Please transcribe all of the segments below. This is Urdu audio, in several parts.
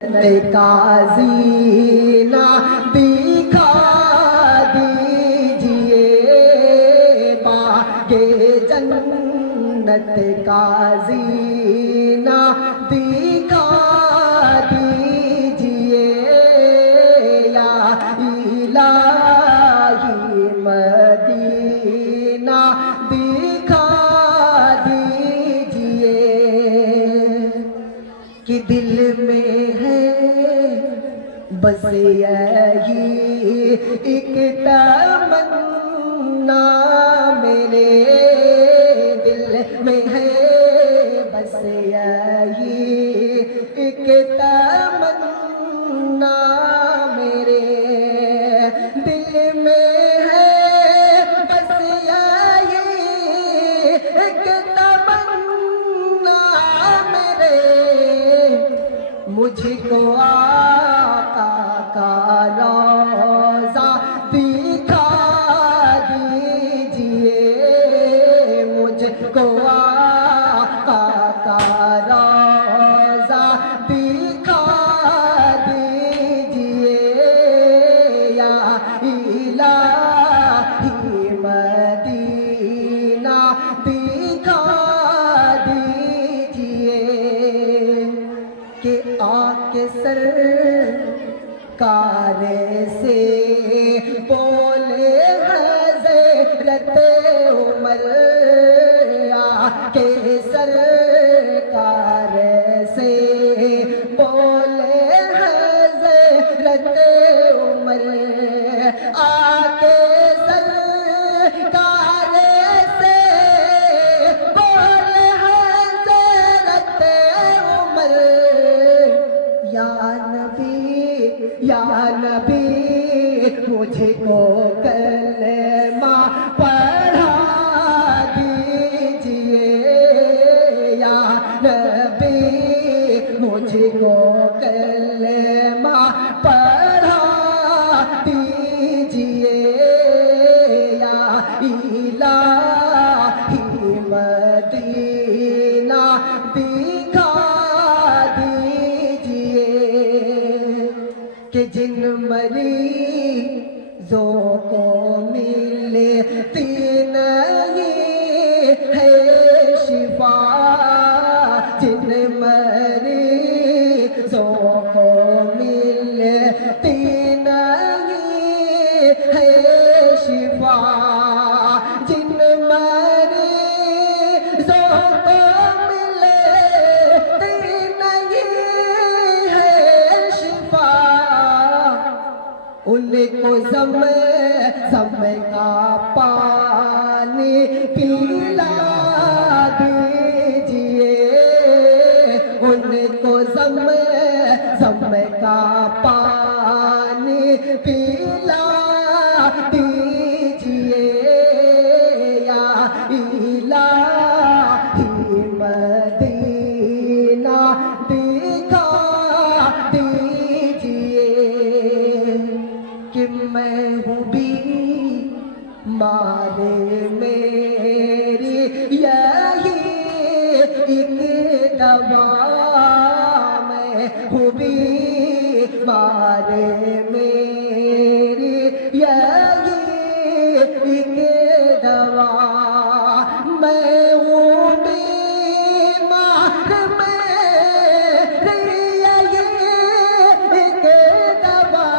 کا زینہ دکھا دیجئے، باغ جنت کا زینہ دکھا دیجئے، یا الہی مدینہ دکھا دیجئے، کہ دل میں ہے بس یہی ایک تمنا، میرے دل میں ہے بس یہی ایک تمنا، میرے دل میں ہے بس یہی ایک تمنا، میرے مجھ کو آقا کا روضہ دکھا دیجئے، مجھ کو آقا کا روضہ دکھا دیجئے، یا الہی مدینہ دکھا دیجئے، کہ آکے سرکار سے بولے حضرت عمر، آکے سرکار سے بولے حضرت عمر، آکے سرکار سے بولے حضرت عمر، یا نبی مجھے کو کلمہ پڑھا دیجئے، یا نبی مجھے کو کلمہ پڑھا دیجئے، یا الہی مدینہ دکھا دیجئے، کہ جن مریضوں کو ملتی نہیں ہے شفا، جن مریضوں کو ملتی نہیں ہے شفا، جن مریضوں کو ملتی نہیں ہے شفا، ان کو زم کا پانی پلا دیجئے، ان کو زم کا پانی پلا دیجئے، یا الہی مدینہ دکھا دیجئے، کہ میں ہوں بیمار میری یہی ایک دوا، میں ہوں بیمار میری یہی ایک دوا، میں ہوں بیمار میری یہی ایک دوا،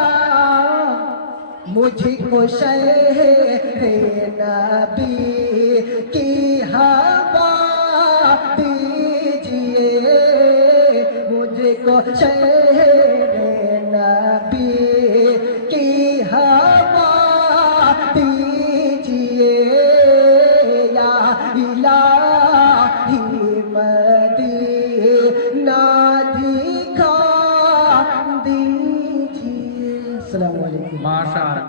مجھ کو شہر نبی کی ہوا دیجئے، مجھ کو شہر نبی کی ہوا دیجئے، یا الہی مدینہ دکھا دیجئے۔ السلام علیکم۔